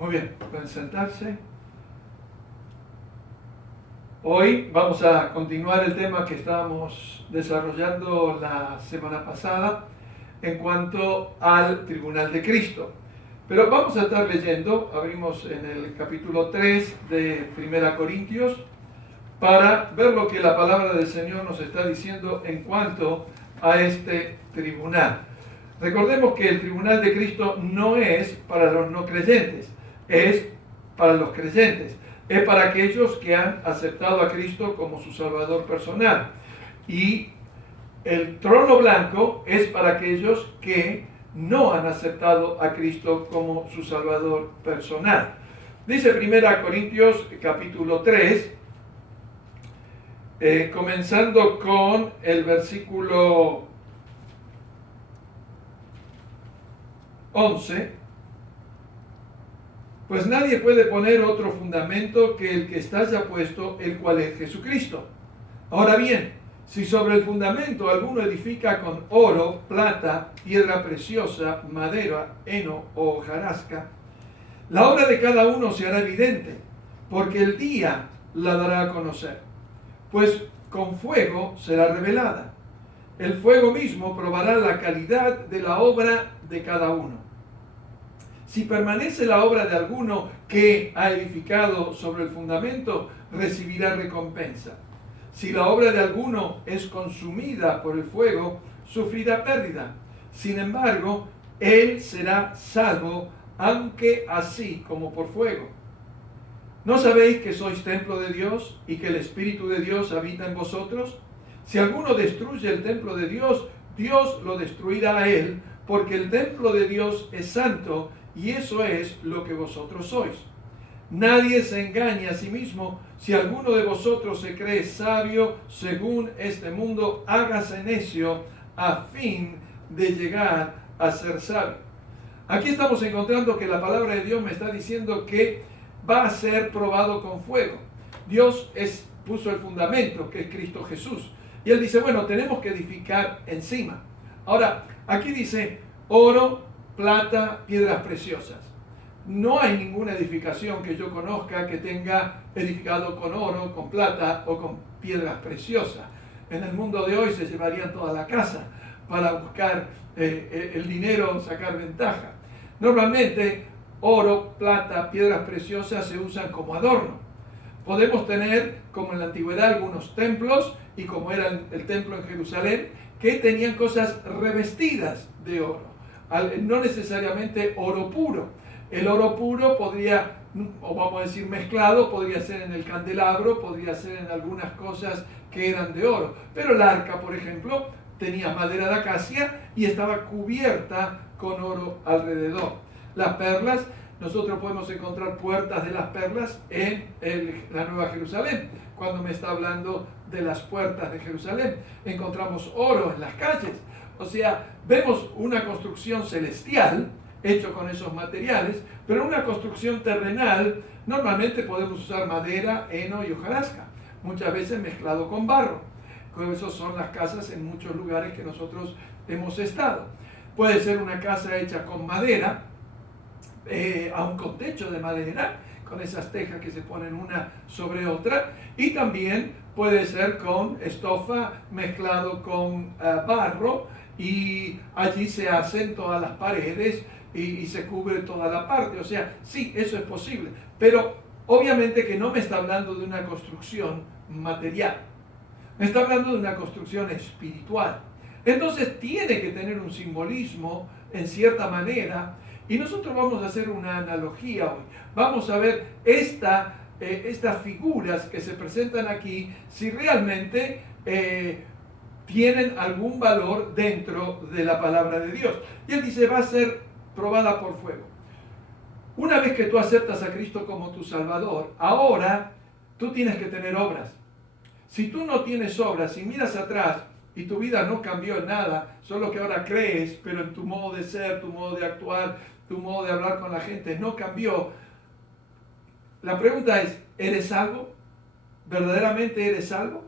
Muy bien, pueden sentarse. Hoy vamos a continuar el tema que estábamos desarrollando la semana pasada en cuanto al Tribunal de Cristo. Pero vamos a estar leyendo, abrimos en el capítulo 3 de 1 Corintios, para ver lo que la palabra del Señor nos está diciendo en cuanto a este tribunal. Recordemos que el Tribunal de Cristo no es para los no creyentes, es para los creyentes. Es para aquellos que han aceptado a Cristo como su Salvador personal. Y el trono blanco es para aquellos que no han aceptado a Cristo como su Salvador personal. Dice 1 Corintios capítulo 3, comenzando con el versículo 11. Pues nadie puede poner otro fundamento que el que está ya puesto, el cual es Jesucristo. Ahora bien, si sobre el fundamento alguno edifica con oro, plata, piedra preciosa, madera, heno o hojarasca, la obra de cada uno se hará evidente, porque el día la dará a conocer, pues con fuego será revelada. El fuego mismo probará la calidad de la obra de cada uno. Si permanece la obra de alguno que ha edificado sobre el fundamento, recibirá recompensa. Si la obra de alguno es consumida por el fuego, sufrirá pérdida. Sin embargo, él será salvo, aunque así como por fuego. ¿No sabéis que sois templo de Dios y que el Espíritu de Dios habita en vosotros? Si alguno destruye el templo de Dios, Dios lo destruirá a él, porque el templo de Dios es santo, y eso es lo que vosotros sois. Nadie se engaña a sí mismo. Si alguno de vosotros se cree sabio según este mundo, hágase necio a fin de llegar a ser sabio. Aquí estamos encontrando que la palabra de Dios me está diciendo que va a ser probado con fuego. Dios puso el fundamento, que es Cristo Jesús. Y Él dice, bueno, tenemos que edificar encima. Ahora, aquí dice oro, plata, piedras preciosas. No hay ninguna edificación que yo conozca que tenga edificado con oro, con plata o con piedras preciosas. En el mundo de hoy se llevarían toda la casa para buscar el dinero, sacar ventaja. Normalmente oro, plata, piedras preciosas se usan como adorno. Podemos tener, como en la antigüedad, algunos templos, y como era el templo en Jerusalén, que tenían cosas revestidas de oro. No necesariamente oro puro. El oro puro podría, o vamos a decir mezclado, podría ser en el candelabro, podría ser en algunas cosas que eran de oro. Pero el arca, por ejemplo, tenía madera de acacia y estaba cubierta con oro alrededor. Las perlas, nosotros podemos encontrar puertas de las perlas en la Nueva Jerusalén. Cuando me está hablando de las puertas de Jerusalén, encontramos oro en las calles. O sea, vemos una construcción celestial hecho con esos materiales, pero una construcción terrenal normalmente podemos usar madera, heno y hojarasca, muchas veces mezclado con barro. Con eso son las casas en muchos lugares que nosotros hemos estado. Puede ser una casa hecha con madera, aún con techo de madera, con esas tejas que se ponen una sobre otra, y también puede ser con estofa mezclado con barro, y allí se hacen todas las paredes y se cubre toda la parte. O sea, sí, eso es posible, pero obviamente que no me está hablando de una construcción material, me está hablando de una construcción espiritual. Entonces tiene que tener un simbolismo en cierta manera, y nosotros vamos a hacer una analogía hoy. Vamos a ver estas figuras que se presentan aquí, si realmente tienen algún valor dentro de la palabra de Dios. Y Él dice, va a ser probada por fuego. Una vez que tú aceptas a Cristo como tu Salvador, ahora tú tienes que tener obras. Si tú no tienes obras, si miras atrás y tu vida no cambió en nada, solo que ahora crees, pero en tu modo de ser, tu modo de actuar, tu modo de hablar con la gente no cambió, la pregunta es, ¿eres salvo? ¿Verdaderamente eres salvo?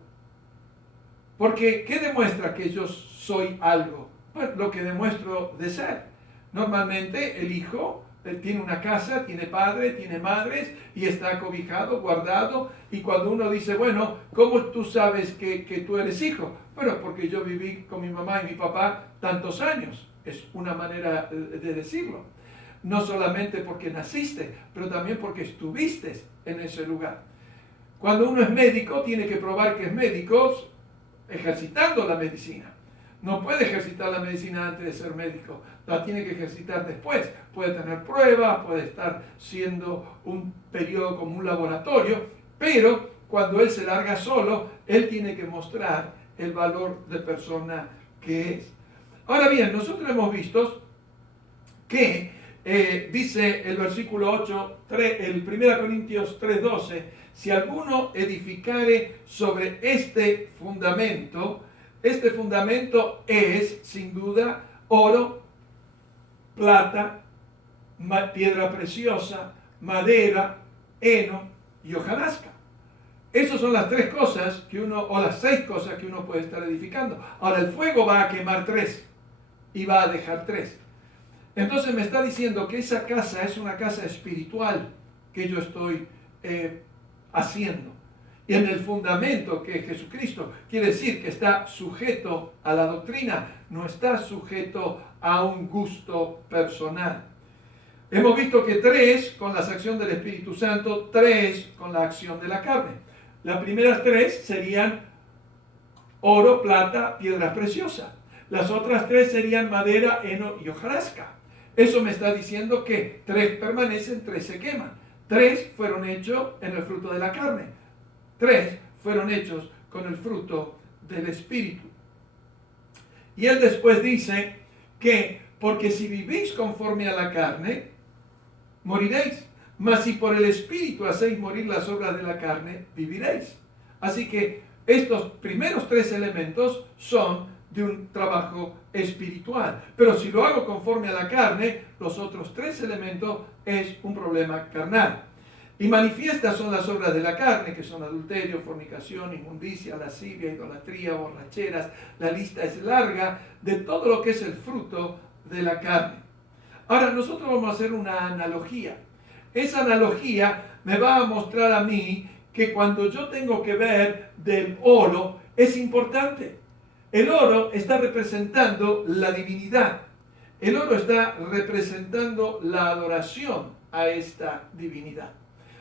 Porque, ¿qué demuestra que yo soy algo? Pues lo que demuestro de ser. Normalmente el hijo tiene una casa, tiene padre, tiene madres y está cobijado, guardado. Y cuando uno dice, bueno, ¿cómo tú sabes que tú eres hijo? Bueno, porque yo viví con mi mamá y mi papá tantos años. Es una manera de decirlo. No solamente porque naciste, pero también porque estuviste en ese lugar. Cuando uno es médico, tiene que probar que es médico ejercitando la medicina. No puede ejercitar la medicina antes de ser médico, la tiene que ejercitar después. Puede tener pruebas, puede estar siendo un periodo como un laboratorio, pero cuando él se larga solo, él tiene que mostrar el valor de persona que es. Ahora bien, nosotros hemos visto que dice el versículo 8, el 1 Corintios 3:12, si alguno edificare sobre este fundamento es, sin duda, oro, plata, piedra preciosa, madera, heno y hojarasca. Esas son las 3 cosas que uno, o las 6 cosas que uno puede estar edificando. Ahora el fuego va a quemar 3 y va a dejar 3. Entonces me está diciendo que esa casa es una casa espiritual que yo estoy haciendo. Y en el fundamento que es Jesucristo, quiere decir que está sujeto a la doctrina, no está sujeto a un gusto personal. Hemos visto que 3 con la acción del Espíritu Santo, 3 con la acción de la carne. Las primeras 3 serían oro, plata, piedras preciosas. Las otras 3 serían madera, heno y hojarasca. Eso me está diciendo que 3 permanecen, 3 se queman. 3 fueron hechos en el fruto de la carne. 3 fueron hechos con el fruto del Espíritu. Y él después dice que, porque si vivís conforme a la carne, moriréis. Mas si por el Espíritu hacéis morir las obras de la carne, viviréis. Así que estos primeros 3 elementos son de un trabajo espiritual. Pero si lo hago conforme a la carne, los otros 3 elementos es un problema carnal. Y manifiestas son las obras de la carne, que son adulterio, fornicación, inmundicia, lascivia, idolatría, borracheras. La lista es larga de todo lo que es el fruto de la carne. Ahora, nosotros vamos a hacer una analogía. Esa analogía me va a mostrar a mí que cuando yo tengo que ver del oro, es importante. El oro está representando la divinidad. El oro está representando la adoración a esta divinidad.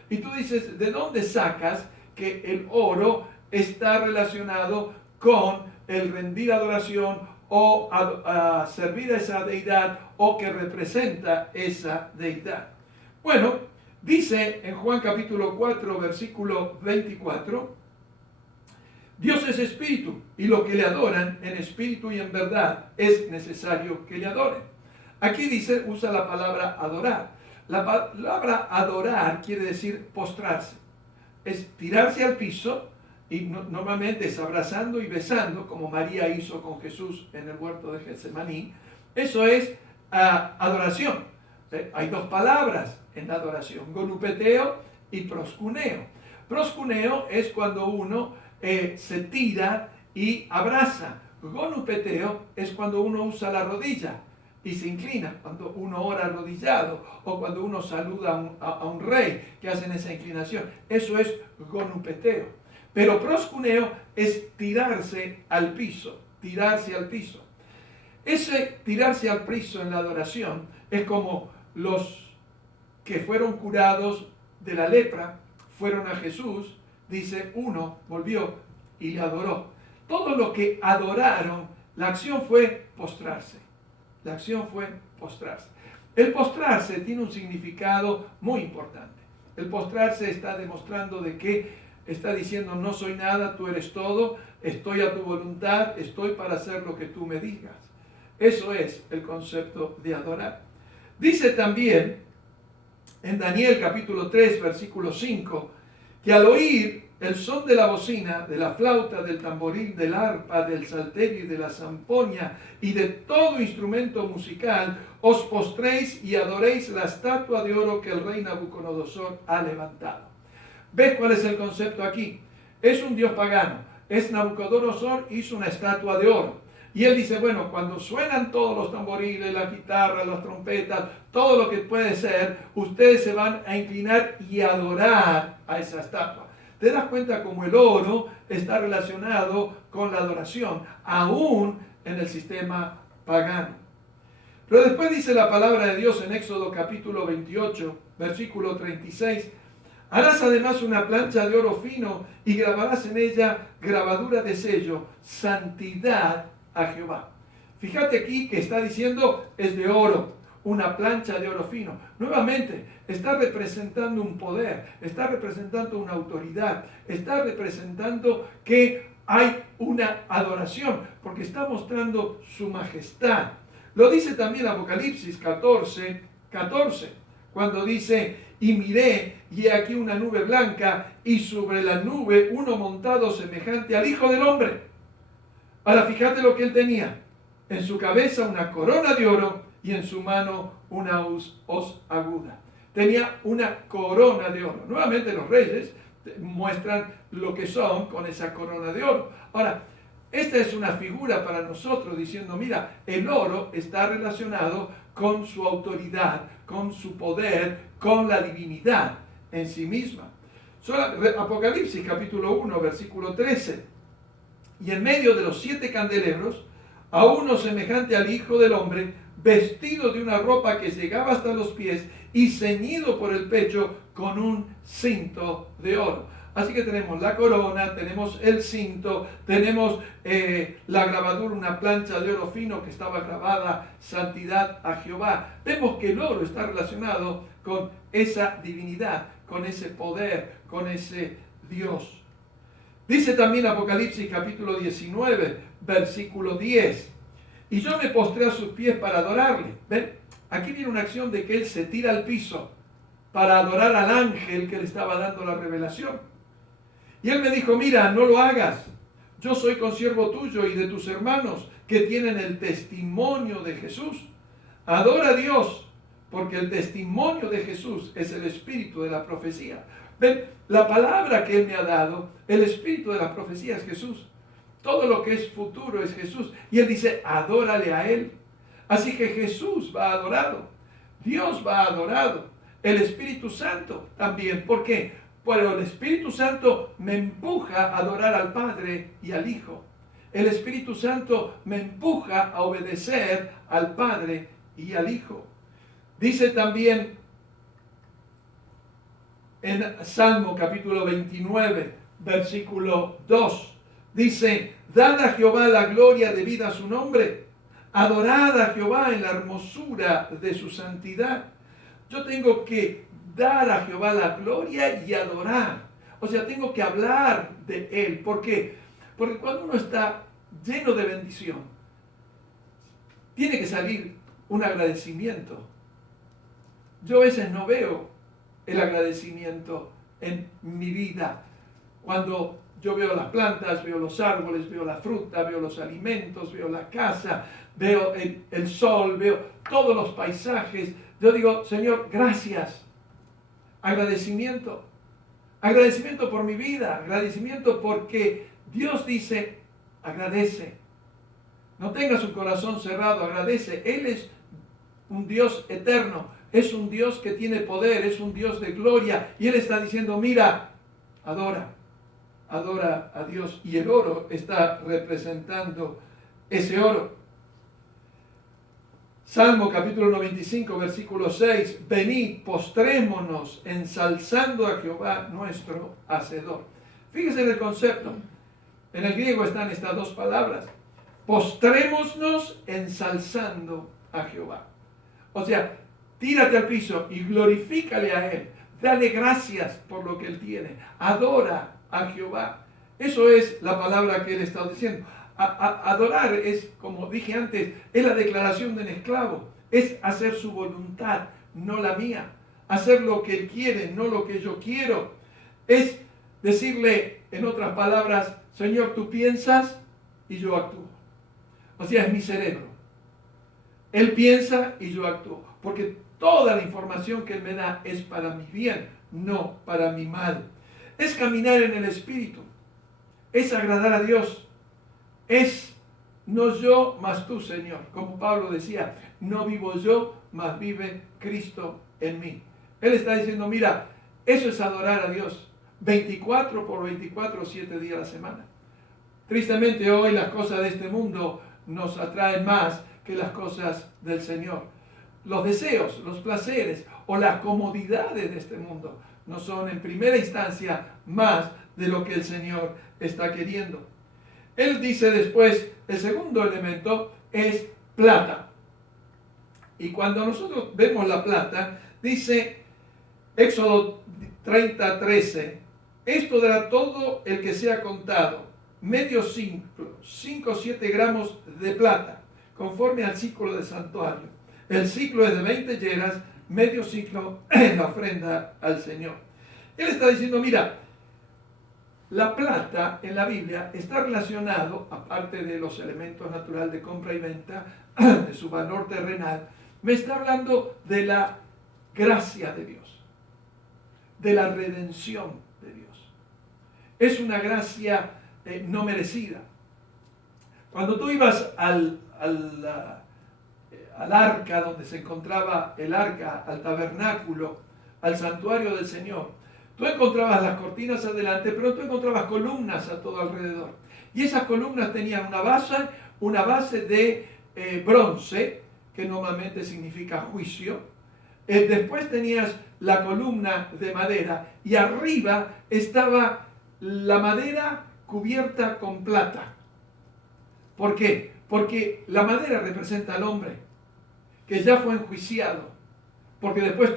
Y tú dices, ¿de dónde sacas que el oro está relacionado con el rendir adoración o a servir a esa deidad o que representa esa deidad? Bueno, dice en Juan capítulo 4, versículo 24, Dios es espíritu y los que le adoran en espíritu y en verdad es necesario que le adoren. Aquí dice, usa la palabra adorar. La palabra adorar quiere decir postrarse. Es tirarse al piso y normalmente es abrazando y besando, como María hizo con Jesús en el huerto de Getsemaní. Eso es adoración. Hay 2 palabras en la adoración, gonupeteo y proscuneo. Proscuneo es cuando uno se tira y abraza. Gonupeteo es cuando uno usa la rodilla y se inclina, cuando uno ora arrodillado o cuando uno saluda a un rey que hacen esa inclinación. Eso es gonupeteo. Pero proscuneo es tirarse al piso, tirarse al piso. Ese tirarse al piso en la adoración es como los que fueron curados de la lepra, fueron a Jesús, dice, uno volvió y le adoró. Todos los que adoraron, la acción fue postrarse. La acción fue postrarse. El postrarse tiene un significado muy importante. El postrarse está demostrando de que está diciendo, no soy nada, tú eres todo, estoy a tu voluntad, estoy para hacer lo que tú me digas. Eso es el concepto de adorar. Dice también en Daniel capítulo 3, versículo 5, que al oír el son de la bocina, de la flauta, del tamboril, del arpa, del salterio y de la zampoña y de todo instrumento musical, os postréis y adoréis la estatua de oro que el rey Nabucodonosor ha levantado. ¿Ves cuál es el concepto aquí? Es un dios pagano. Es Nabucodonosor, hizo una estatua de oro. Y él dice, bueno, cuando suenan todos los tamboriles, las guitarras, las trompetas, todo lo que puede ser, ustedes se van a inclinar y adorar a esa estatua. Te das cuenta cómo el oro está relacionado con la adoración, aún en el sistema pagano. Pero después dice la palabra de Dios en Éxodo capítulo 28, versículo 36, harás además una plancha de oro fino y grabarás en ella grabadura de sello, santidad a Jehová. Fíjate aquí que está diciendo es de oro, una plancha de oro fino. Nuevamente, está representando un poder, está representando una autoridad, está representando que hay una adoración, porque está mostrando su majestad. Lo dice también Apocalipsis 14, cuando dice, y miré, y he aquí una nube blanca, y sobre la nube uno montado semejante al Hijo del Hombre. Ahora fíjate lo que él tenía. En su cabeza una corona de oro y en su mano una hoz aguda. Tenía una corona de oro. Nuevamente los reyes muestran lo que son con esa corona de oro. Ahora, esta es una figura para nosotros diciendo, mira, el oro está relacionado con su autoridad, con su poder, con la divinidad en sí misma. Apocalipsis capítulo 1, versículo 13. Y en medio de los 7 candelebros, a uno semejante al Hijo del Hombre, vestido de una ropa que llegaba hasta los pies y ceñido por el pecho con un cinto de oro. Así que tenemos la corona, tenemos el cinto, tenemos la grabadura, una plancha de oro fino que estaba grabada, santidad a Jehová. Vemos que el oro está relacionado con esa divinidad, con ese poder, con ese Dios. Dice también Apocalipsis capítulo 19, versículo 10. Y yo me postré a sus pies para adorarle. ¿Ven? Aquí viene una acción de que él se tira al piso para adorar al ángel que le estaba dando la revelación. Y él me dijo, mira, no lo hagas. Yo soy consiervo tuyo y de tus hermanos que tienen el testimonio de Jesús. Adora a Dios, porque el testimonio de Jesús es el espíritu de la profecía. Ven, la palabra que él me ha dado, el espíritu de la profecía es Jesús. Todo lo que es futuro es Jesús. Y él dice, adórale a él. Así que Jesús va adorado. Dios va adorado. El Espíritu Santo también. ¿Por qué? Porque el Espíritu Santo me empuja a adorar al Padre y al Hijo. El Espíritu Santo me empuja a obedecer al Padre y al Hijo. Dice también en Salmo capítulo 29, versículo 2, dice, dad a Jehová la gloria debida a su nombre, adorad a Jehová en la hermosura de su santidad. Yo tengo que dar a Jehová la gloria y adorar. O sea, tengo que hablar de Él. ¿Por qué? Porque cuando uno está lleno de bendición, tiene que salir un agradecimiento. Yo a veces no veo el agradecimiento en mi vida. Cuando yo veo las plantas, veo los árboles, veo la fruta, veo los alimentos, veo la casa, veo el sol, veo todos los paisajes. Yo digo, Señor, gracias. Agradecimiento. Agradecimiento por mi vida. Agradecimiento porque Dios dice, agradece. No tengas un corazón cerrado, agradece. Él es un Dios eterno. Es un Dios que tiene poder, es un Dios de gloria. Y Él está diciendo, mira, adora a Dios. Y el oro está representando ese oro. Salmo capítulo 95, versículo 6. Venid, postrémonos, ensalzando a Jehová nuestro Hacedor. Fíjese en el concepto. En el griego están estas dos palabras. Postrémonos ensalzando a Jehová. O sea, tírate al piso y glorifícale a Él. Dale gracias por lo que Él tiene. Adora a Jehová. Eso es la palabra que Él está diciendo. Adorar es, como dije antes, es la declaración de un esclavo. Es hacer su voluntad, no la mía. Hacer lo que Él quiere, no lo que yo quiero. Es decirle, en otras palabras, Señor, tú piensas y yo actúo. O sea, es mi cerebro. Él piensa y yo actúo. Porque toda la información que Él me da es para mi bien, no para mi mal. Es caminar en el Espíritu. Es agradar a Dios. Es no yo, mas tú, Señor. Como Pablo decía, no vivo yo, mas vive Cristo en mí. Él está diciendo, mira, eso es adorar a Dios 24 por 24, 7 días a la semana. Tristemente hoy las cosas de este mundo nos atraen más que las cosas del Señor. Los deseos, los placeres o las comodidades de este mundo no son en primera instancia más de lo que el Señor está queriendo. Él dice después, el segundo elemento es plata. Y cuando nosotros vemos la plata, dice Éxodo 30:13, esto dará todo el que sea contado, medio ciclo, 5 o 7 gramos de plata, conforme al ciclo del santuario. El ciclo es de 20 yeras, medio ciclo en la ofrenda al Señor. Él está diciendo, mira, la plata en la Biblia está relacionado, aparte de los elementos naturales de compra y venta, de su valor terrenal, me está hablando de la gracia de Dios, de la redención de Dios. Es una gracia no merecida. Cuando tú ibas al arca, donde se encontraba el arca, al tabernáculo, al santuario del Señor, tú encontrabas las cortinas adelante, pero tú encontrabas columnas a todo alrededor. Y esas columnas tenían una base de bronce, que normalmente significa juicio. Después tenías la columna de madera y arriba estaba la madera cubierta con plata. ¿Por qué? Porque la madera representa al hombre, que ya fue enjuiciado. Porque después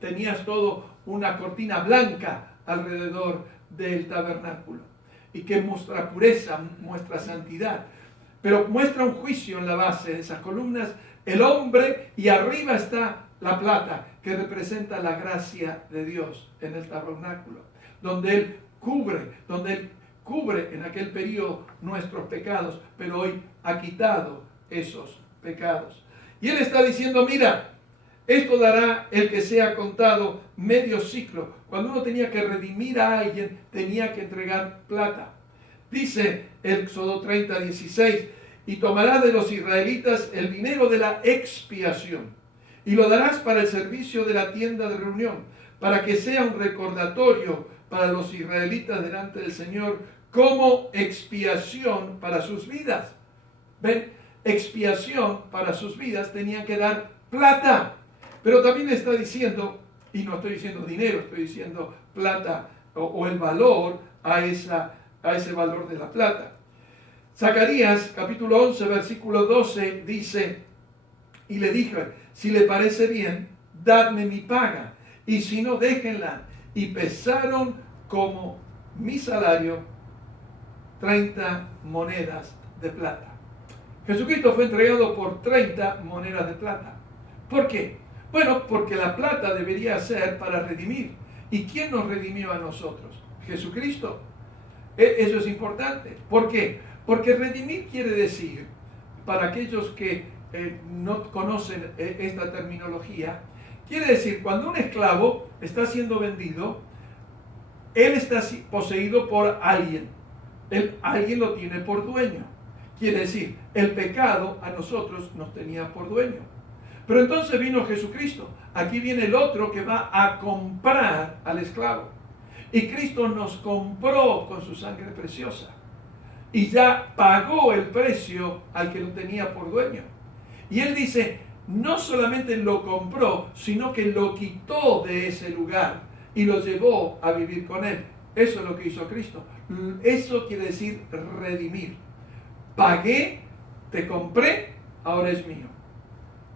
tenías todo una cortina blanca alrededor del tabernáculo. Y que muestra pureza, muestra santidad. Pero muestra un juicio en la base de esas columnas, el hombre, y arriba está la plata, que representa la gracia de Dios en el tabernáculo. Donde Él cubre en aquel periodo nuestros pecados, pero hoy ha quitado esos pecados. Y Él está diciendo, mira, esto dará el que sea contado medio ciclo. Cuando uno tenía que redimir a alguien, tenía que entregar plata. Dice Éxodo 30:16, y tomarás de los israelitas el dinero de la expiación, y lo darás para el servicio de la tienda de reunión, para que sea un recordatorio para los israelitas delante del Señor, como expiación para sus vidas. ¿Ven? Expiación para sus vidas, tenían que dar plata. Pero también está diciendo, y no estoy diciendo dinero, estoy diciendo plata o el valor a ese valor de la plata. Zacarías capítulo 11 versículo 12 dice, y le dije, si le parece bien, dadme mi paga, y si no, déjenla. Y pesaron como mi salario 30 monedas de plata. Jesucristo fue entregado por 30 monedas de plata. ¿Por qué? Bueno, porque la plata debería ser para redimir. ¿Y quién nos redimió a nosotros? Jesucristo. Eso es importante. ¿Por qué? Porque redimir quiere decir, para aquellos que no conocen esta terminología, quiere decir, cuando un esclavo está siendo vendido, él está poseído por alguien. Alguien lo tiene por dueño. Quiere decir, el pecado a nosotros nos tenía por dueño. Pero entonces vino Jesucristo. Aquí viene el otro que va a comprar al esclavo. Y Cristo nos compró con su sangre preciosa. Y ya pagó el precio al que lo tenía por dueño. Y Él dice, no solamente lo compró, sino que lo quitó de ese lugar y lo llevó a vivir con Él. Eso es lo que hizo Cristo. Eso quiere decir redimir. Pagué, te compré, ahora es mío.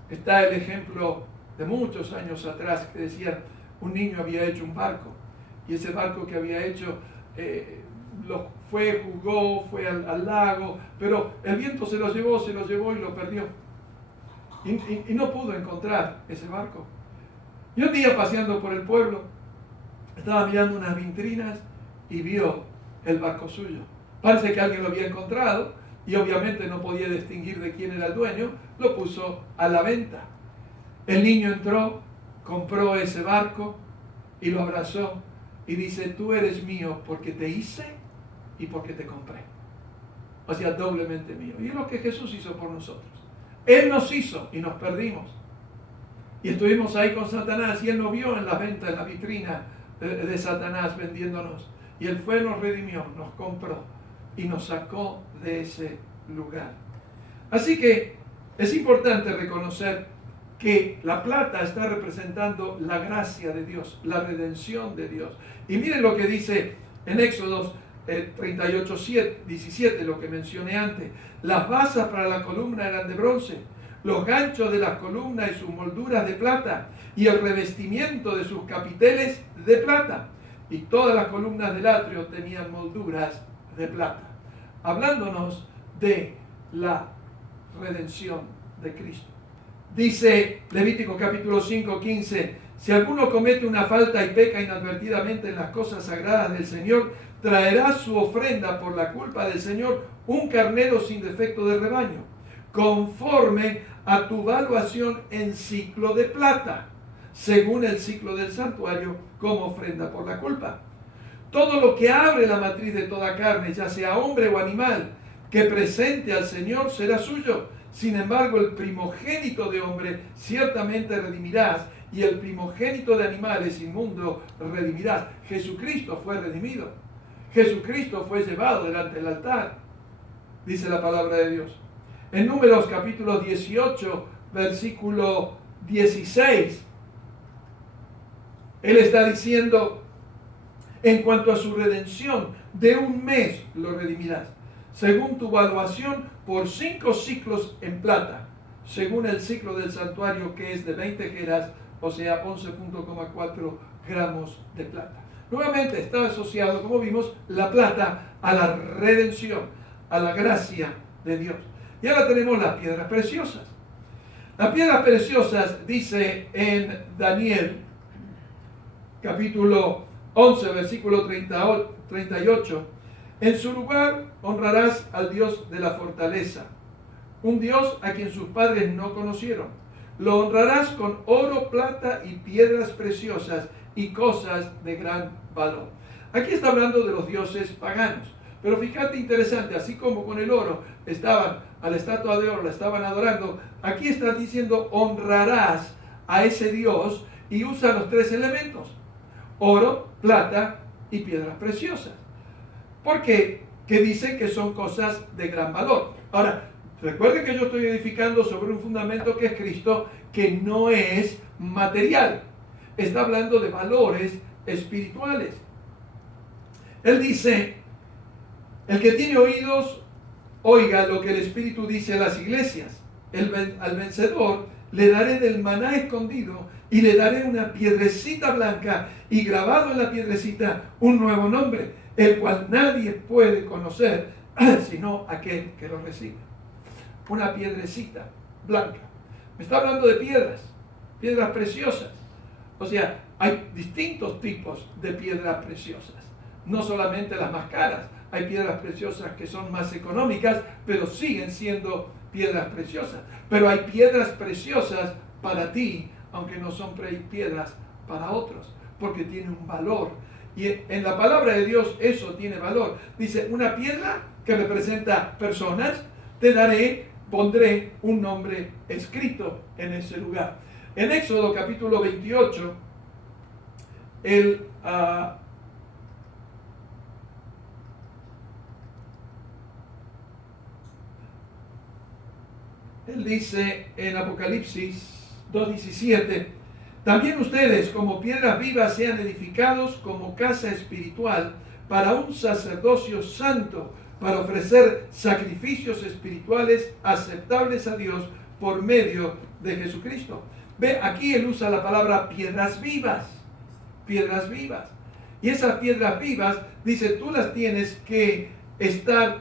Está el ejemplo de muchos años atrás que decían, un niño había hecho un barco, y ese barco que había hecho jugó, fue al lago, pero el viento se lo llevó y lo perdió. Y no pudo encontrar ese barco. Y un día paseando por el pueblo, estaba mirando unas vitrinas y vio el barco suyo. Parece que alguien lo había encontrado, y obviamente no podía distinguir de quién era el dueño, lo puso a la venta. El niño entró, compró ese barco y lo abrazó y dice, tú eres mío porque te hice y porque te compré. o sea, doblemente mío. Y es lo que Jesús hizo por nosotros. Él nos hizo y nos perdimos. Y estuvimos ahí con Satanás y Él nos vio en la venta, en la vitrina de Satanás vendiéndonos. Y Él fue, nos redimió, nos compró y nos sacó de ese lugar. Así que es importante reconocer que la plata está representando la gracia de Dios, la redención de Dios. Y miren lo que dice en Éxodo 38, 17, lo que mencioné antes. Las basas para la columna eran de bronce, los ganchos de las columnas y sus molduras de plata, y el revestimiento de sus capiteles de plata. Y todas las columnas del atrio tenían molduras de plata. Hablándonos de la redención de Cristo. Dice Levítico capítulo 5, 15, si alguno comete una falta y peca inadvertidamente en las cosas sagradas del Señor, traerá su ofrenda por la culpa del Señor, un carnero sin defecto de rebaño, conforme a tu valuación en ciclo de plata, según el ciclo del santuario, como ofrenda por la culpa. Todo lo que abre la matriz de toda carne, ya sea hombre o animal, que presente al Señor será suyo. Sin embargo, el primogénito de hombre ciertamente redimirás, y el primogénito de animales inmundo redimirás. Jesucristo fue redimido. Jesucristo fue llevado delante del altar, dice la palabra de Dios. En Números capítulo 18, versículo 16, Él está diciendo, en cuanto a su redención, de un mes lo redimirás, según tu valuación, por 5 ciclos en plata, según el ciclo del santuario, que es de 20 geras, o sea, 11,4 gramos de plata. Nuevamente está asociado, como vimos, la plata a la redención, a la gracia de Dios. Y ahora tenemos las piedras preciosas. Las piedras preciosas, dice en Daniel, capítulo 11, versículo 38, en su lugar honrarás al Dios de la fortaleza, un Dios a quien sus padres no conocieron. Lo honrarás con oro, plata y piedras preciosas y cosas de gran valor. Aquí está hablando de los dioses paganos. Pero fíjate, interesante, así como con el oro estaban a la estatua de oro, la estaban adorando, aquí está diciendo honrarás a ese Dios, y usa los 3 elementos: oro, plata y piedras preciosas. ¿Por qué? Que dice que son cosas de gran valor. Ahora, recuerden que yo estoy edificando sobre un fundamento que es Cristo, que no es material. Está hablando de valores espirituales. Él dice, el que tiene oídos, oiga lo que el Espíritu dice a las iglesias. Al vencedor le daré del maná escondido, y le daré una piedrecita blanca, y grabado en la piedrecita un nuevo nombre, el cual nadie puede conocer sino aquel que lo recibe. Una piedrecita blanca. Me está hablando de piedras preciosas. O sea, hay distintos tipos de piedras preciosas. No solamente las más caras. Hay piedras preciosas que son más económicas, pero siguen siendo piedras preciosas. Pero hay piedras preciosas para ti, aunque no son piedras para otros, porque tiene un valor. Y en la palabra de Dios eso tiene valor. Dice, una piedra que representa personas, pondré un nombre escrito en ese lugar. En Éxodo capítulo 28, él dice en Apocalipsis 2:17, también ustedes como piedras vivas sean edificados como casa espiritual para un sacerdocio santo, para ofrecer sacrificios espirituales aceptables a Dios por medio de Jesucristo. Ve, aquí él usa la palabra piedras vivas. Piedras vivas. Y esas piedras vivas, dice, tú las tienes que estar,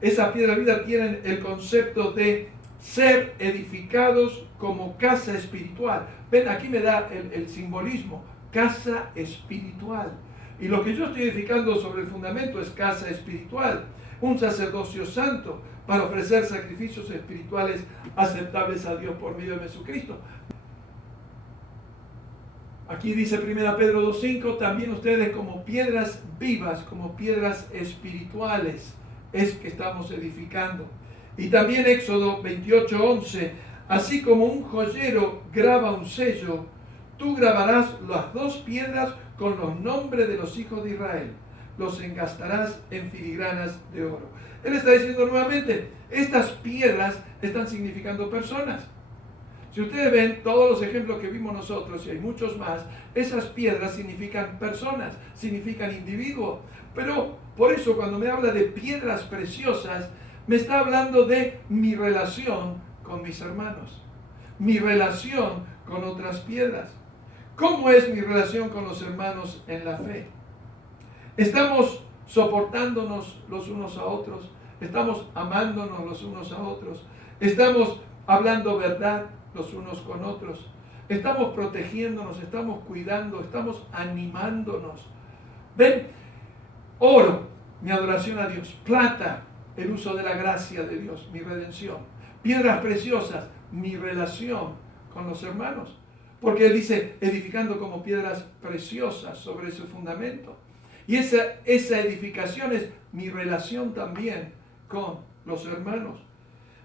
esas piedras vivas tienen el concepto de ser edificados como casa espiritual. Ven, aquí me da el simbolismo, casa espiritual. Y lo que yo estoy edificando sobre el fundamento es casa espiritual, un sacerdocio santo para ofrecer sacrificios espirituales aceptables a Dios por medio de Jesucristo. Aquí dice 1 Pedro 2:5, también ustedes como piedras vivas, como piedras espirituales, es que estamos edificando. Y también Éxodo 28:11, así como un joyero graba un sello, tú grabarás las dos piedras con los nombres de los hijos de Israel, los engastarás en filigranas de oro. Él está diciendo nuevamente, estas piedras están significando personas. Si ustedes ven todos los ejemplos que vimos nosotros, y hay muchos más, esas piedras significan personas, significan individuos. Pero por eso cuando me habla de piedras preciosas, me está hablando de mi relación con mis hermanos, mi relación con otras piedras. ¿Cómo es mi relación con los hermanos en la fe? ¿Estamos soportándonos los unos a otros? ¿Estamos amándonos los unos a otros? ¿Estamos hablando verdad los unos con otros? ¿Estamos protegiéndonos? ¿Estamos cuidando? ¿Estamos animándonos? Ven, oro, mi adoración a Dios. Plata, el uso de la gracia de Dios, mi redención. Piedras preciosas, mi relación con los hermanos. Porque Él dice, edificando como piedras preciosas sobre ese fundamento. Y esa edificación es mi relación también con los hermanos.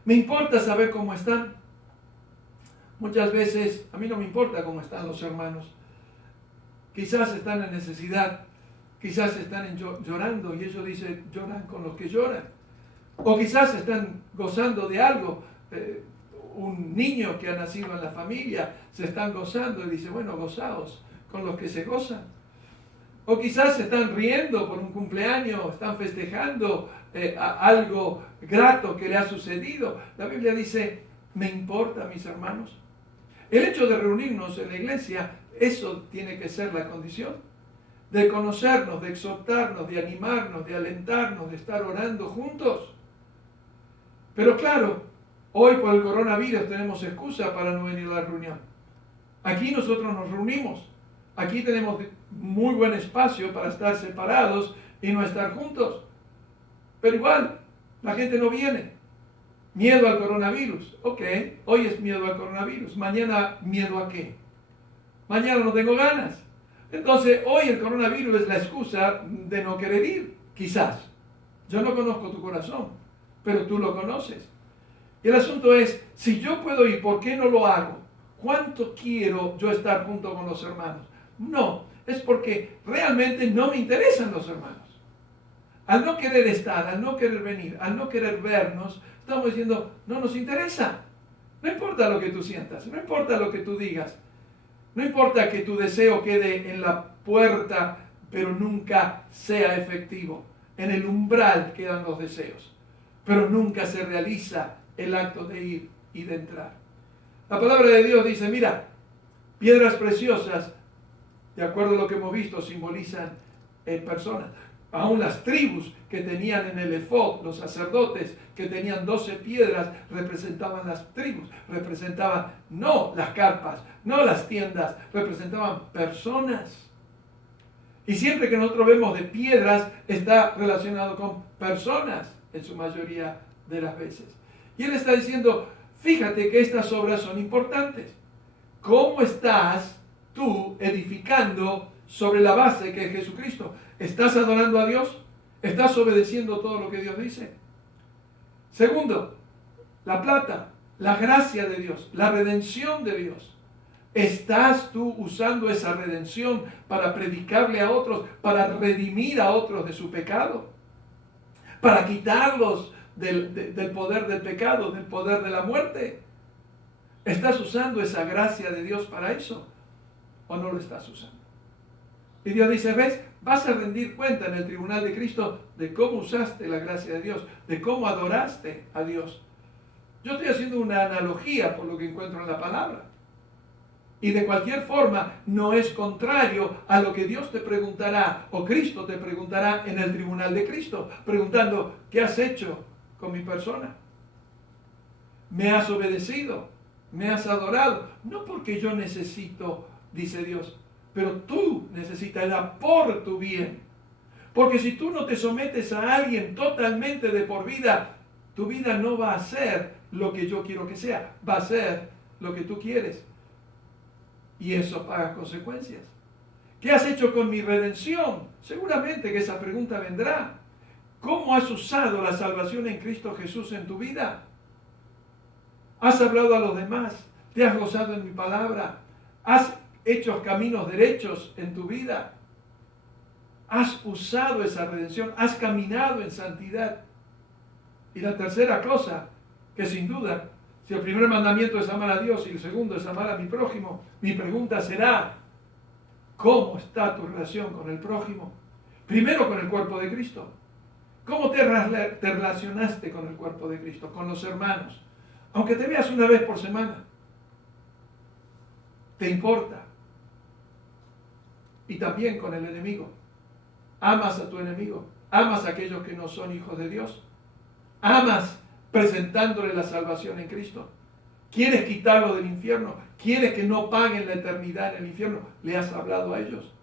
¿Me importa saber cómo están? Muchas veces a mí no me importa cómo están los hermanos. Quizás están en necesidad, quizás están llorando y ellos dicen, lloran con los que lloran. O quizás están gozando de algo. Un niño que ha nacido en la familia se están gozando y dice, bueno, gozaos con los que se gozan. O quizás se están riendo por un cumpleaños, están festejando algo grato que le ha sucedido. La Biblia dice, ¿me importa, mis hermanos? El hecho de reunirnos en la iglesia, eso tiene que ser la condición. De conocernos, de exhortarnos, de animarnos, de alentarnos, de estar orando juntos. Pero claro, hoy por el coronavirus tenemos excusa para no venir a la reunión. Aquí nosotros nos reunimos. Aquí tenemos muy buen espacio para estar separados y no estar juntos. Pero igual, la gente no viene. Miedo al coronavirus. Ok, hoy es miedo al coronavirus. Mañana, ¿miedo a qué? Mañana no tengo ganas. Entonces, hoy el coronavirus es la excusa de no querer ir. Quizás. Yo no conozco tu corazón, pero tú lo conoces. Y el asunto es, si yo puedo ir, ¿por qué no lo hago? ¿Cuánto quiero yo estar junto con los hermanos? No, es porque realmente no me interesan los hermanos. Al no querer estar, al no querer venir, al no querer vernos, estamos diciendo, no nos interesa. No importa lo que tú sientas, no importa lo que tú digas, no importa que tu deseo quede en la puerta, pero nunca sea efectivo. En el umbral quedan los deseos, pero nunca se realiza el acto de ir y de entrar. La palabra de Dios dice, mira, piedras preciosas, de acuerdo a lo que hemos visto, simbolizan personas. Aún las tribus que tenían en el efod, los sacerdotes que tenían 12 piedras, representaban las tribus, representaban no las carpas, no las tiendas, representaban personas. Y siempre que nosotros vemos de piedras, está relacionado con personas en su mayoría de las veces. Y él está diciendo, fíjate que estas obras son importantes. ¿Cómo estás tú edificando sobre la base que es Jesucristo? ¿Estás adorando a Dios? ¿Estás obedeciendo todo lo que Dios dice? Segundo, la plata, la gracia de Dios, la redención de Dios. ¿Estás tú usando esa redención para predicarle a otros, para redimir a otros de su pecado? ¿Para quitarlos del poder del pecado, del poder de la muerte? ¿Estás usando esa gracia de Dios para eso? ¿O no lo estás usando? Y Dios dice, ¿ves? Vas a rendir cuenta en el tribunal de Cristo de cómo usaste la gracia de Dios, de cómo adoraste a Dios. Yo estoy haciendo una analogía por lo que encuentro en la palabra. Y de cualquier forma no es contrario a lo que Dios te preguntará o Cristo te preguntará en el tribunal de Cristo, preguntando, ¿qué has hecho con mi persona? ¿Me has obedecido? ¿Me has adorado? No porque yo necesito, dice Dios, pero tú necesitas, era por tu bien. Porque si tú no te sometes a alguien totalmente de por vida, tu vida no va a ser lo que yo quiero que sea, va a ser lo que tú quieres. y eso paga consecuencias. ¿Qué has hecho con mi redención? Seguramente que esa pregunta vendrá. ¿Cómo has usado la salvación en Cristo Jesús en tu vida? ¿Has hablado a los demás? ¿Te has gozado en mi palabra? ¿Has hecho caminos derechos en tu vida? ¿Has usado esa redención? ¿Has caminado en santidad? Y la tercera cosa, que sin duda, si el primer mandamiento es amar a Dios y el segundo es amar a mi prójimo, mi pregunta será, ¿cómo está tu relación con el prójimo? Primero con el cuerpo de Cristo. ¿Cómo te relacionaste con el cuerpo de Cristo, con los hermanos? Aunque te veas una vez por semana, ¿te importa? Y también con el enemigo. ¿Amas a tu enemigo? ¿Amas a aquellos que no son hijos de Dios? ¿Amas presentándole la salvación en Cristo? ¿Quieres quitarlo del infierno? ¿Quieres que no paguen la eternidad en el infierno? ¿Le has hablado a ellos?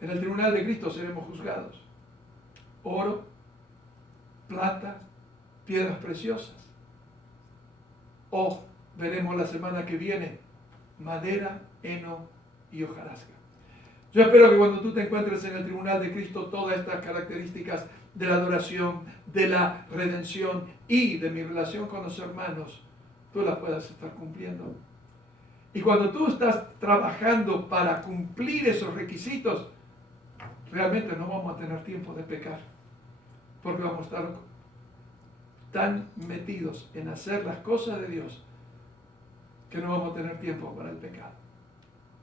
En el tribunal de Cristo seremos juzgados. Oro, plata, piedras preciosas. O veremos la semana que viene madera, heno y hojarasca. Yo espero que cuando tú te encuentres en el tribunal de Cristo, todas estas características de la adoración, de la redención y de mi relación con los hermanos, tú las puedas estar cumpliendo. Y cuando tú estás trabajando para cumplir esos requisitos, realmente no vamos a tener tiempo de pecar, porque vamos a estar tan metidos en hacer las cosas de Dios que no vamos a tener tiempo para el pecado.